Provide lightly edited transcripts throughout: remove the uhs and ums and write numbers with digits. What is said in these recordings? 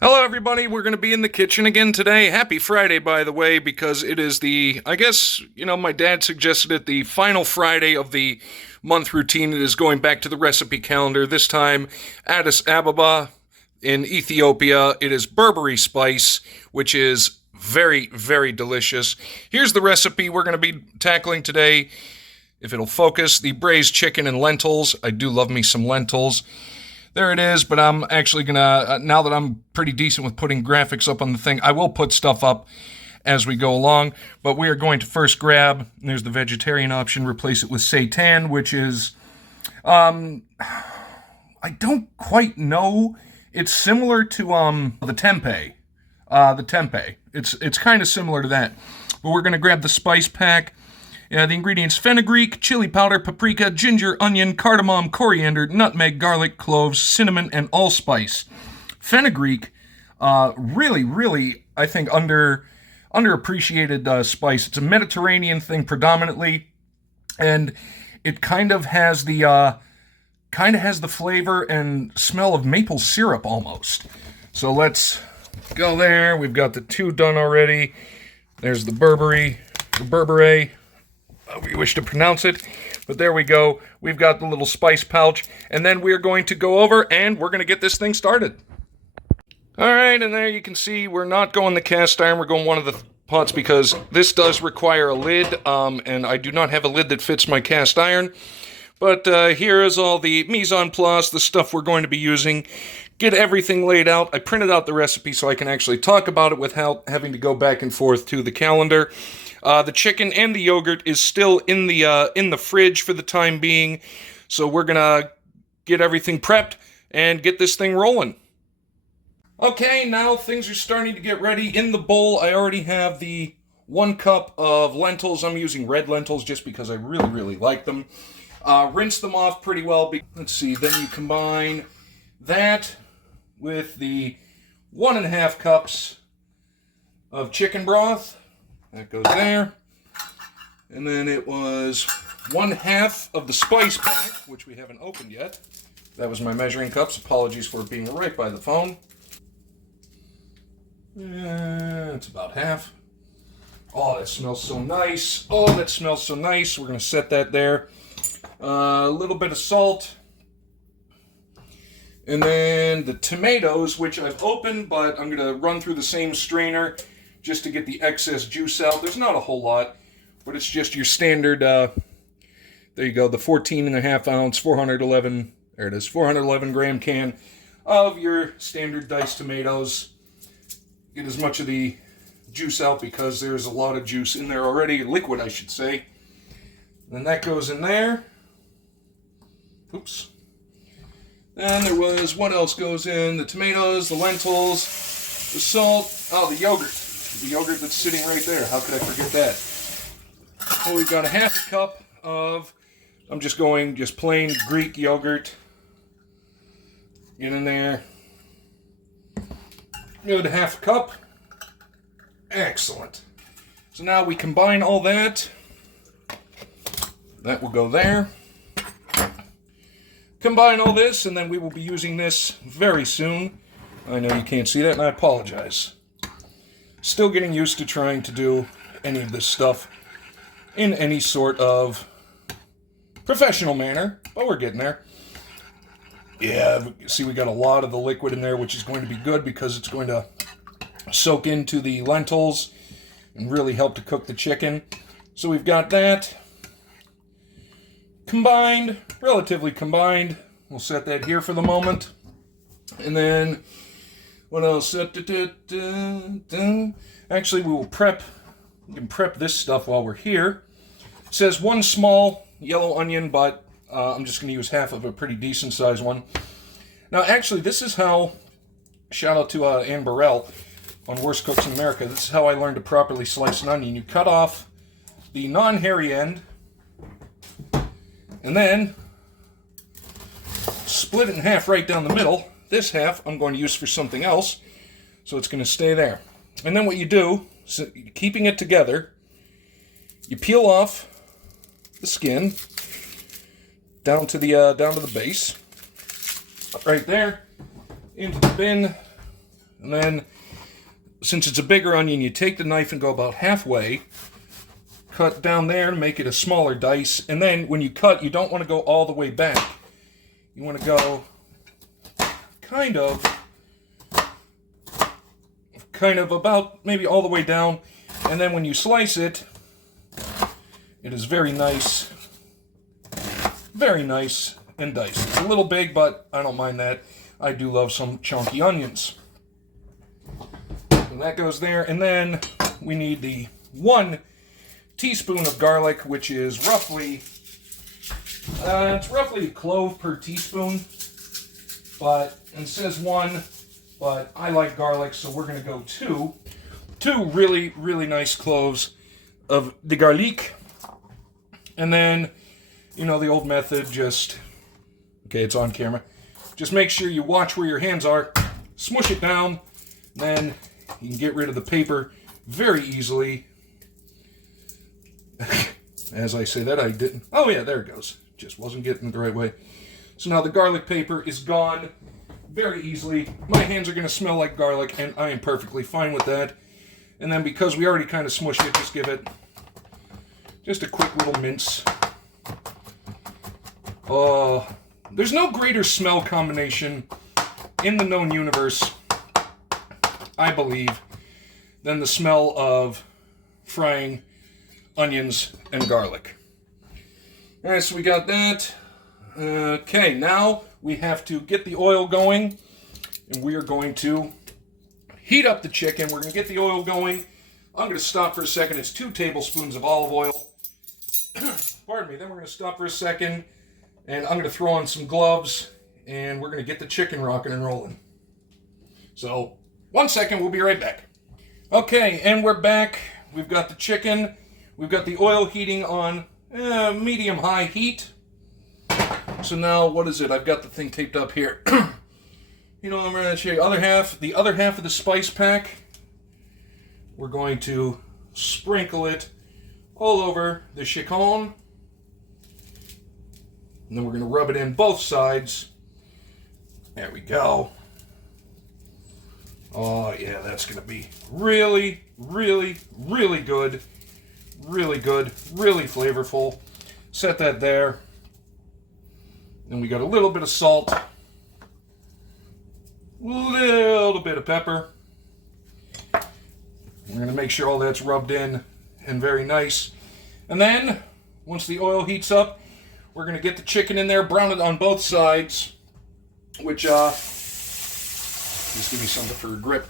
Hello, everybody. We're going to be in the kitchen again today. Happy Friday, by the way, because it is I guess, my dad suggested it, the final Friday of the month routine. It is going back to the recipe calendar. This time, Addis Ababa in Ethiopia. It is Berbere spice, which is very, very delicious. Here's the recipe we're going to be tackling today. If it'll focus, the braised chicken and lentils. I do love me some lentils. There it is, but I'm actually gonna, now that I'm pretty decent with putting graphics up on the thing, I will put stuff up as we go along, but we are going to first grab, there's the vegetarian option, replace it with seitan, which is, I don't quite know, it's similar to, the tempeh, It's kind of similar to that, but we're gonna grab the spice pack. The ingredients: fenugreek, chili powder, paprika, ginger, onion, cardamom, coriander, nutmeg, garlic, cloves, cinnamon, and allspice. Fenugreek, really, I think underappreciated spice. It's a Mediterranean thing predominantly, and it kind of has the flavor and smell of maple syrup almost. So let's go there. We've got the two done already. There's the Berbere, however you wish to pronounce it. But there we go. We've got the little spice pouch. And then we're going to go over and we're going to get this thing started. Alright, and there you can see we're not going the cast iron. We're going one of the pots because this does require a lid. And I do not have a lid that fits my cast iron. But here is all the mise en place, the stuff we're going to be using. Get everything laid out. I printed out the recipe so I can actually talk about it without having to go back and forth to the calendar. The chicken and the yogurt is still in the fridge for the time being, so we're gonna get everything prepped and get this thing rolling. Okay, now things are starting to get ready. In the bowl, I already have the 1 cup of lentils. I'm using red lentils just because I really like them. Rinse them off pretty well. Let's see, then you combine that with the 1.5 cups of chicken broth. That goes there. And then it was 1/2 of the spice pack, which we haven't opened yet. That was my measuring cups. Apologies for it being right by the phone. It's about half. Oh, that smells so nice. Oh, that smells so nice. We're going to set that there. A little bit of salt. And then the tomatoes, which I've opened, but I'm going to run through the same strainer just to get the excess juice out. There's not a whole lot, but it's just your standard, there you go, the 14.5 ounce, 411 gram can of your standard diced tomatoes. Get as much of the juice out because there's a lot of juice in there already, liquid I should say. Then that goes in there. Oops. Then there was, what else goes in? The tomatoes, the lentils, the salt, oh, the yogurt. The yogurt that's sitting right there. How could I forget that? Well, we've got 1/2 cup of, I'm just going plain Greek yogurt. Get in there. Good 1/2 cup. Excellent. So now we combine all that. That will go there. Combine all this, and then we will be using this very soon. I know you can't see that, and I apologize. Still getting used to trying to do any of this stuff in any sort of professional manner, but we're getting there. Yeah, see, we got a lot of the liquid in there, which is going to be good because it's going to soak into the lentils and really help to cook the chicken. So we've got that combined, relatively combined. We'll set that here for the moment. And then what else? Actually, we can prep this stuff while we're here. It says 1 small yellow onion, but I'm just going to use half of a pretty decent sized one. Now, actually, this is how, shout out to Ann Burrell on Worst Cooks in America, this is how I learned to properly slice an onion. You cut off the non-hairy end, and then split it in half right down the middle. This half I'm going to use for something else, so it's going to stay there. And then what you do, so keeping it together, you peel off the skin down to the base, right there, into the bin, And then, since it's a bigger onion, you take the knife and go about halfway, cut down there to make it a smaller dice, and then when you cut, you don't want to go all the way back. You want to go kind of about maybe all the way down, and then when you slice it, it is very nice and diced. It's a little big, but I don't mind that. I do love some chunky onions. And that goes there, and then we need the 1 teaspoon of garlic, which is roughly, it's roughly a clove per teaspoon, but it says 1, but I like garlic, so we're going to go 2. 2 really, really nice cloves of the garlic. And then, you know, the old method, just, okay, it's on camera. Just make sure you watch where your hands are, smush it down, then you can get rid of the paper very easily. As I say that, I didn't. Oh yeah, there it goes. Just wasn't getting it the right way. So now the garlic paper is gone very easily. My hands are going to smell like garlic, and I am perfectly fine with that. And then because we already kind of smushed it, just give it just a quick little mince. There's no greater smell combination in the known universe, I believe, than the smell of frying onions and garlic. Alright, so we got that. Okay, now we have to get the oil going, and we are going to heat up the chicken. We're going to get the oil going. I'm going to stop for a second. It's 2 tablespoons of olive oil. Pardon me. Then we're going to stop for a second, and I'm going to throw on some gloves, and we're going to get the chicken rocking and rolling. So, 1 second. We'll be right back. Okay, and we're back. We've got the chicken. We've got the oil heating on medium-high heat. So now, what is it? I've got the thing taped up here. You know, I'm going to show you the other half of the spice pack. We're going to sprinkle it all over the chicken. And then we're going to rub it in both sides. There we go. Oh, yeah, that's going to be really, really, really good. Really good, really flavorful. Set that there. Then we got a little bit of salt. A little bit of pepper. We're going to make sure all that's rubbed in and very nice. And then, once the oil heats up, we're going to get the chicken in there, brown it on both sides, which, just give me something for a grip.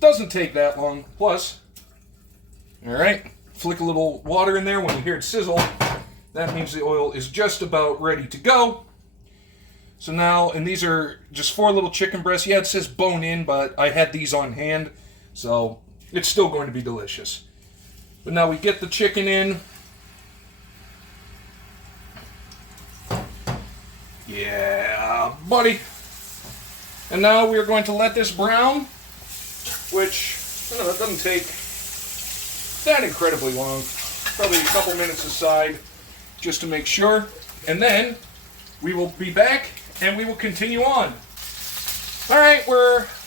Doesn't take that long. Plus, alright, flick a little water in there when you hear it sizzle. That means the oil is just about ready to go. So now, and these are just 4 little chicken breasts. Yeah, it says bone in, but I had these on hand, so it's still going to be delicious. But now we get the chicken in. Yeah, buddy. And now we are going to let this brown, which, you know, that doesn't take that incredibly long. Probably a couple minutes aside, just to make sure. And then we will be back and we will continue on. All right,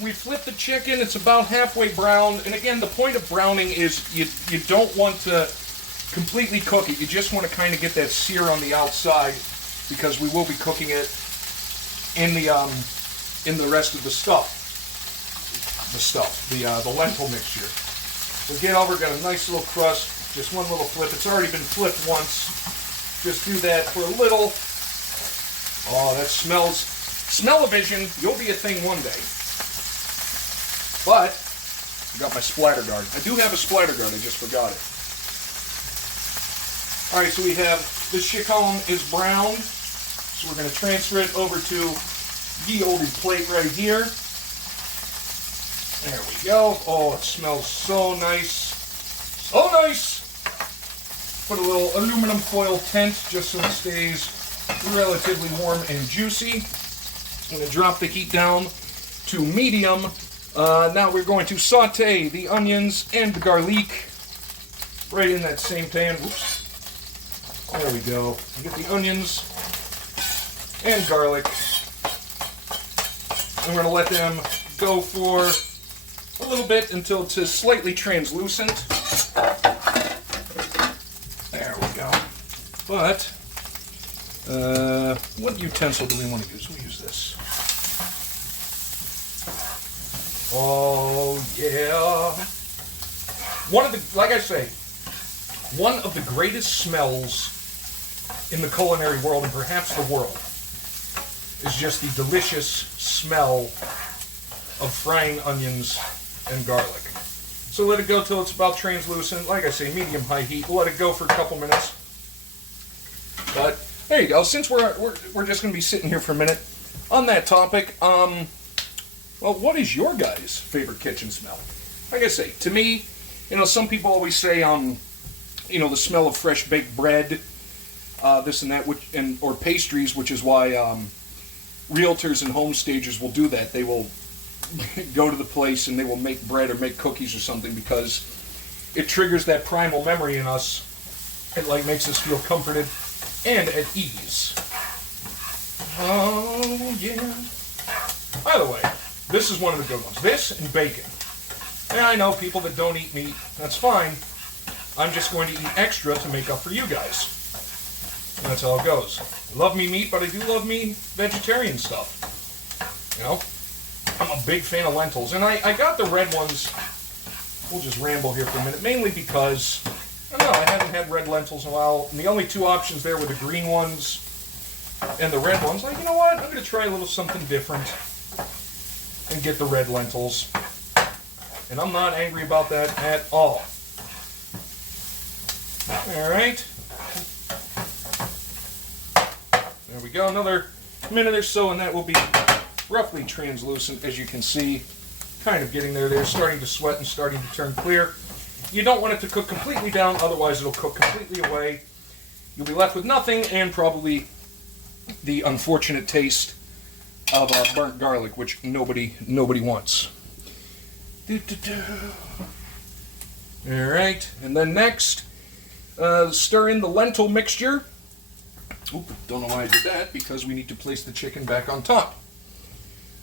we flipped the chicken. It's about halfway browned. And again, the point of browning is you don't want to completely cook it. You just want to kind of get that sear on the outside, because we will be cooking it in the rest of the stuff. The lentil mixture. So get over, got a nice little crust, just one little flip. It's already been flipped once. Just do that for a little. Oh, that smells. Smell-o-vision, you'll be a thing one day. But, I got my splatter guard. I do have a splatter guard, I just forgot it. Alright, so we have, this chicken is browned. So we're going to transfer it over to the old plate right here. There we go. Oh, it smells so nice. So nice! Put a little aluminum foil tent just so it stays relatively warm and juicy. I'm going to drop the heat down to medium. Now we're going to saute the onions and the garlic right in that same pan. Whoops. There we go. Get the onions and garlic. I'm going to let them go for a little bit until it's slightly translucent. There we go. But, what utensil do we want to use? We'll use this. Oh, yeah. Like I say, one of the greatest smells in the culinary world, and perhaps the world, is just the delicious smell of frying onions and garlic. So let it go till it's about translucent. Like I say, medium-high heat. We'll let it go for a couple minutes. But there you go. Since we're just going to be sitting here for a minute on that topic, well, what is your guys' favorite kitchen smell? Like I say, to me, some people always say, the smell of fresh baked bread, this and that, or pastries, which is why realtors and home stagers will do that. They will go to the place and they will make bread or make cookies or something because it triggers that primal memory in us. It makes us feel comforted and at ease. Oh yeah. By the way, this is one of the good ones. This and bacon. And I know people that don't eat meat. That's fine. I'm just going to eat extra to make up for you guys. And that's how it goes. I love me meat, but I do love me vegetarian stuff. I'm a big fan of lentils. And I got the red ones. We'll just ramble here for a minute. Mainly because, I don't know, I haven't had red lentils in a while. And the only two options there were the green ones and the red ones. You know what? I'm going to try a little something different and get the red lentils. And I'm not angry about that at all. Alright. There we go. Another minute or so and that will be roughly translucent, as you can see. Kind of getting there. They're starting to sweat and starting to turn clear. You don't want it to cook completely down, otherwise it'll cook completely away. You'll be left with nothing and probably the unfortunate taste of burnt garlic, which nobody wants. Alright, and then next, stir in the lentil mixture. Oop, don't know why I did that, because we need to place the chicken back on top.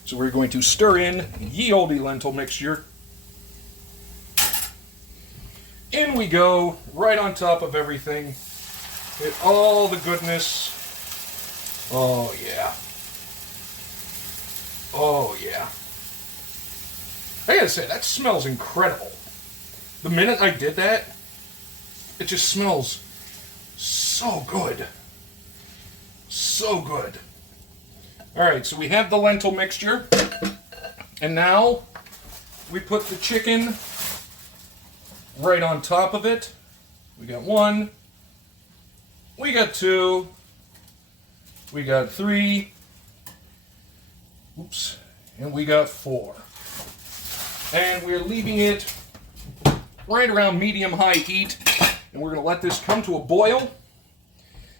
So we're going to stir in ye olde lentil mixture. In we go, right on top of everything. Get all the goodness. Oh yeah. Oh yeah. I gotta say, that smells incredible. The minute I did that, it just smells so good. So good. Alright, so we have the lentil mixture. And now we put the chicken right on top of it. We got 1. We got 2. We got 3. Oops. And we got 4. And we're leaving it right around medium-high heat. And we're going to let this come to a boil.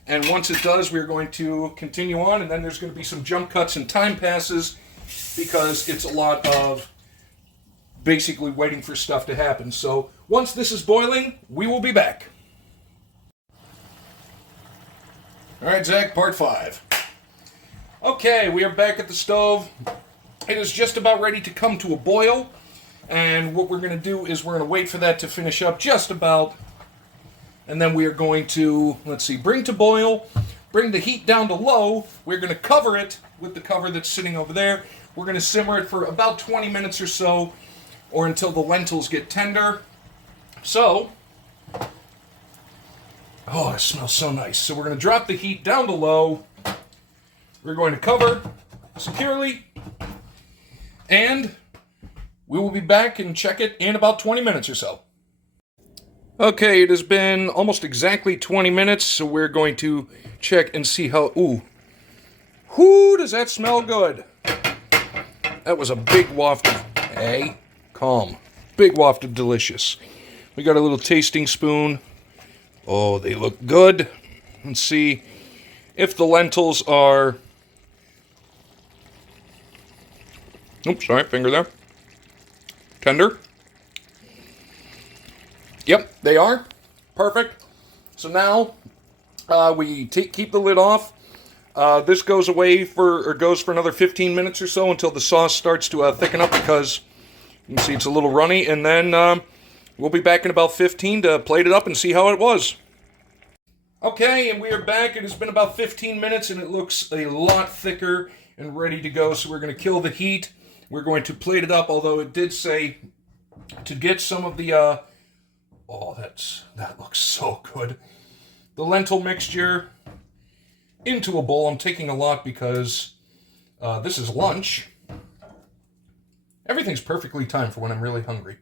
And once it does, we're going to continue on. And then there's going to be some jump cuts and time passes because it's a lot of basically waiting for stuff to happen. So once this is boiling, we will be back. All right, Zach, part 5. Okay, we are back at the stove. It is just about ready to come to a boil. And what we're going to do is we're going to wait for that to finish up just about. And then we are going to, let's see, bring to boil, bring the heat down to low. We're going to cover it with the cover that's sitting over there. We're going to simmer it for about 20 minutes or so, or until the lentils get tender. So, oh, it smells so nice. So we're going to drop the heat down to low. We're going to cover securely, and we will be back and check it in about 20 minutes or so. Okay, it has been almost exactly 20 minutes, so we're going to check and see how... Ooh. Whoo, does that smell good? That was a big waft of... Hey, calm. Big waft of delicious. We got a little tasting spoon. Oh, they look good. Let's see if the lentils are... Oops, sorry, finger there. Tender. Yep, they are. Perfect. So now we keep the lid off. This goes away goes for another 15 minutes or so until the sauce starts to thicken up, because You can see it's a little runny, and then we'll be back in about 15 to plate it up and see how it was. Okay, and we are back. It has been about 15 minutes, and it looks a lot thicker and ready to go. So we're going to kill the heat. We're going to plate it up, although it did say to get some of the... oh, that looks so good. The lentil mixture into a bowl. I'm taking a lot because this is lunch. Everything's perfectly timed for when I'm really hungry.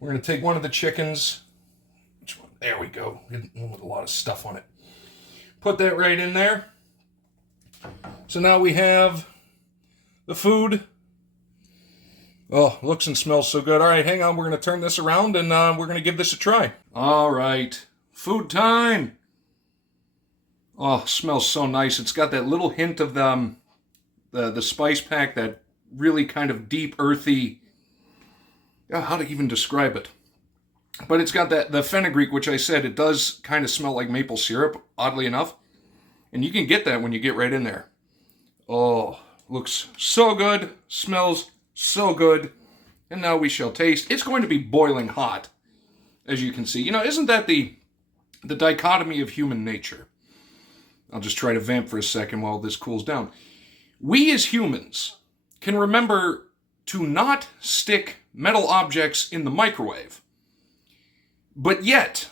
We're going to take one of the chickens. Which one? There we go. One with a lot of stuff on it. Put that right in there. So now we have the food. Oh, looks and smells so good. All right, hang on. We're going to turn this around and we're going to give this a try. All right. Food time. Oh, smells so nice. It's got that little hint of the spice pack, that really kind of deep, earthy, how to even describe it. But it's got the fenugreek, which I said, it does kind of smell like maple syrup, oddly enough. And you can get that when you get right in there. Oh, looks so good, smells so good. And now we shall taste. It's going to be boiling hot, as you can see. You know, isn't that the dichotomy of human nature? I'll just try to vamp for a second while this cools down. We as humans can remember to not stick metal objects in the microwave. But yet,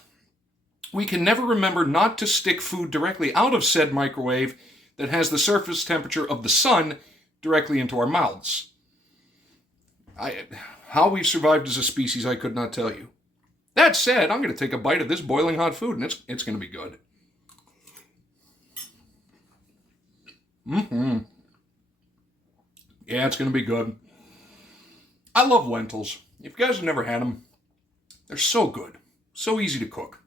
we can never remember not to stick food directly out of said microwave that has the surface temperature of the sun directly into our mouths. How we've survived as a species, I could not tell you. That said, I'm going to take a bite of this boiling hot food, and it's going to be good. Yeah, it's going to be good. I love lentils. If you guys have never had them, they're so good. So easy to cook.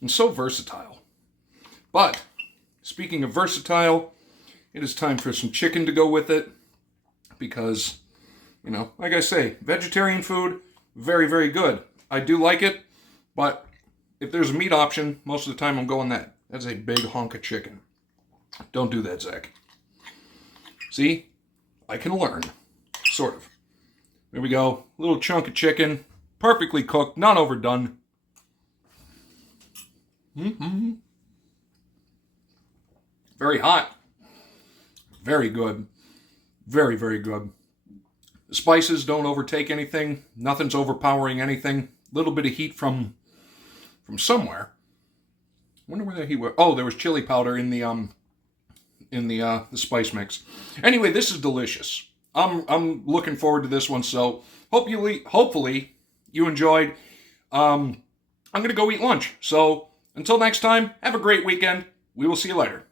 And so versatile. But, speaking of versatile, it is time for some chicken to go with it. Because, you know, like I say, vegetarian food, very, very good. I do like it, but if there's a meat option, most of the time I'm going that. That's a big hunk of chicken. Don't do that, Zach. See? I can learn. Sort of. There we go. Little chunk of chicken. Perfectly cooked. Not overdone. Very hot. Very good. Very, very good. The spices don't overtake anything. Nothing's overpowering anything. Little bit of heat from somewhere. I wonder where the heat was. Oh, there was chili powder in the spice mix. Anyway, this is delicious. I'm looking forward to this one. So hopefully you enjoyed. I'm gonna go eat lunch. So until next time, have a great weekend. We will see you later.